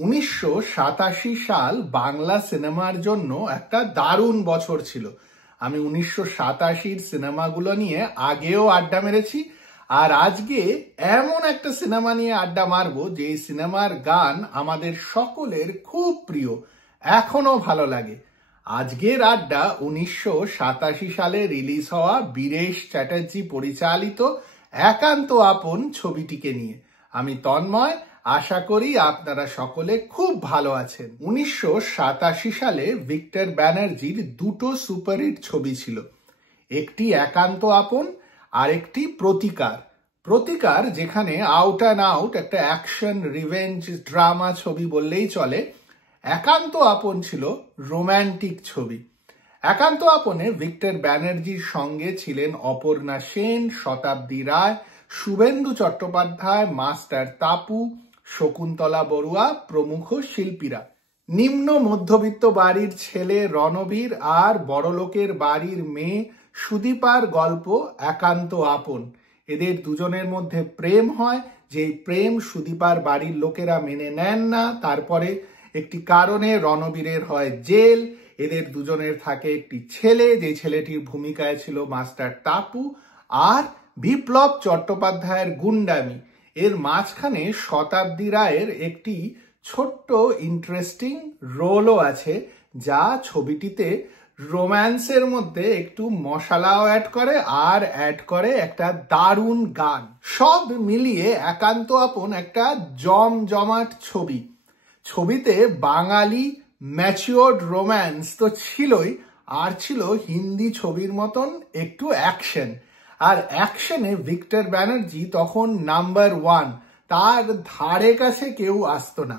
1987 সাল বাংলা সিনেমার জন্য একটা দারুণ বছর ছিল। আমি 1987 সিনেমাগুলো নিয়ে আগেও আড্ডা মেরেছি, আর আজকে এমন একটা সিনেমা নিয়ে আড্ডা মারবো যে সিনেমার গান আমাদের সকলের খুব প্রিয়, এখনো ভালো লাগে। আজকের আড্ডা 1987 সালে রিলিজ হওয়া বীরেশ চ্যাটার্জি পরিচালিত একান্ত আপন ছবিটিকে নিয়ে। আমি তন্ময়, আশা করি আপনারা সকলে খুব ভালো আছেন। 1987 সালে ভিক্টর ব্যানার্জির দুটো সুপারহিট ছবি ছিল, একটি একান্ত আপন আর একটি প্রতিকার। প্রতিকার যেখানে আউট অ্যান্ড আউট একটা অ্যাকশন রিভেঞ্জ ড্রামা ছবি বললেই চলে। একান্ত আপন ছিল রোম্যান্টিক ছবি। একান্ত আপনে ভিক্টর ব্যানার্জির সঙ্গে ছিলেন অপর্ণা সেন, শতাব্দী রায়, শুভেন্দু চট্টোপাধ্যায়, মাস্টার তাপু, শকুন্তলা বড়ুয়া প্রমুখ শিল্পীরা। নিম্ন মধ্যবিত্ত বাড়ির ছেলে রণবীর আর বড়লোকের বাড়ির মেয়ে সুদীপার গল্প একান্ত আপন। এদের দুজনের মধ্যে প্রেম হয়, যে প্রেম সুদীপার বাড়ির লোকেরা মেনে নেন না। তারপরে একটি কারণে রণবীরের হয় জেল। এদের দুজনের থাকে একটি ছেলে, যে ছেলেটির ভূমিকায় ছিল মাস্টার টাপু, আর বিপ্লব চট্টোপাধ্যায়ের গুন্ডামি। এর মাঝখানে শতাব্দী রায়ের একটি ছোট্ট ইন্টারেস্টিং রোলও আছে, যা ছবিটিতে রোম্যান্সের মধ্যে একটু মশলাও অ্যাড করে, আর অ্যাড করে একটা দারুণ গান। সব মিলিয়ে একান্ত আপন একটা জমজমাট ছবি। ছবিতে বাঙালি ম্যাচিওর্ড রোম্যান্স তো ছিলই, আর ছিল হিন্দি ছবির মতন একটু অ্যাকশন। আর অ্যাকশনে ভিক্টর ব্যানার্জি তখন নাম্বার 1, তার ধারে কাছে কেউ আসতো না।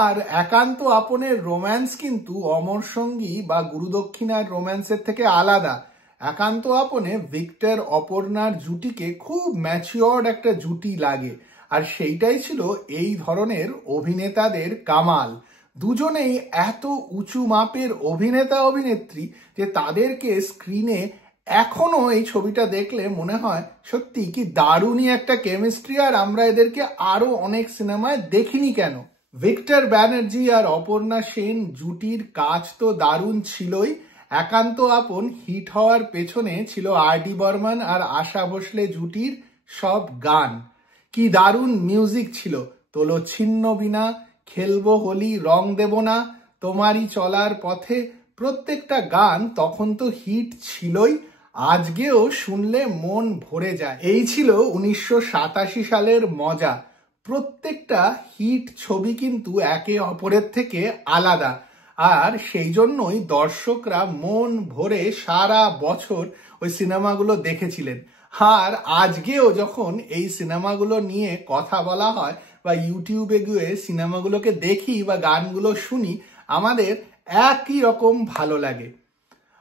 আর একান্ত আপনের রোম্যান্স কিন্তু অমর সঙ্গী বা গুরুদক্ষিণার রোম্যান্সের থেকে আলাদা। একান্ত আপনে ভিক্টর অপর্ণার জুটিকে খুব ম্যাচিওর্ড একটা জুটি লাগে, আর সেইটাই ছিল এই ধরনের অভিনেতাদের কামাল। দুজনেই এত উঁচু মাপের অভিনেতা অভিনেত্রী যে তাদেরকে স্ক্রিনে এখনো এই ছবিটা দেখলে মনে হয় সত্যি কি দারুণই একটা কেমিস্ট্রি, আর আমরা এদেরকে আরো অনেক সিনেমায় দেখিনি কেন। ভিক্টর ব্যানার্জি আর অপর্ণা সেন জুটির কাজ তো দারুণ ছিলই। একান্ত আপন হিট হওয়ার পেছনে ছিল আর.ডি. বর্মন আর আশা ভোসলে জুটির সব গান। কি দারুণ মিউজিক ছিল। তোলো ছিন্ন বিনা, খেলবো হোলি, রং দেব না, তোমারই চলার পথে, প্রত্যেকটা গান তখন তো হিট ছিলই, আজকেও শুনলে মন ভরে যায়। এই ছিল 1987 সালের মজা। প্রত্যেকটা হিট ছবি কিন্তু একে অপরের থেকে আলাদা, আর সেই জন্যই দর্শকরা মন ভরে সারা বছর ওই সিনেমাগুলো দেখেছিলেন। আর আজকেও যখন এই সিনেমাগুলো নিয়ে কথা বলা হয় বা ইউটিউবে গিয়ে সিনেমাগুলোকে দেখি বা গানগুলো শুনি, আমাদের একই রকম ভালো লাগে।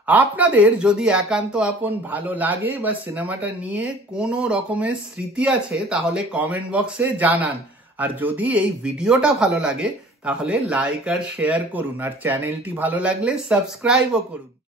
আপনাদের যদি একান্ত আপন ভালো লাগে বা সিনেমাটা নিয়ে কোনো রকমের স্মৃতি আছে, তাহলে কমেন্ট বক্সে জানান। আর যদি এই ভিডিওটা ভালো লাগে তাহলে লাইক আর শেয়ার করুন, আর চ্যানেলটি ভালো লাগলে সাবস্ক্রাইবও করুন।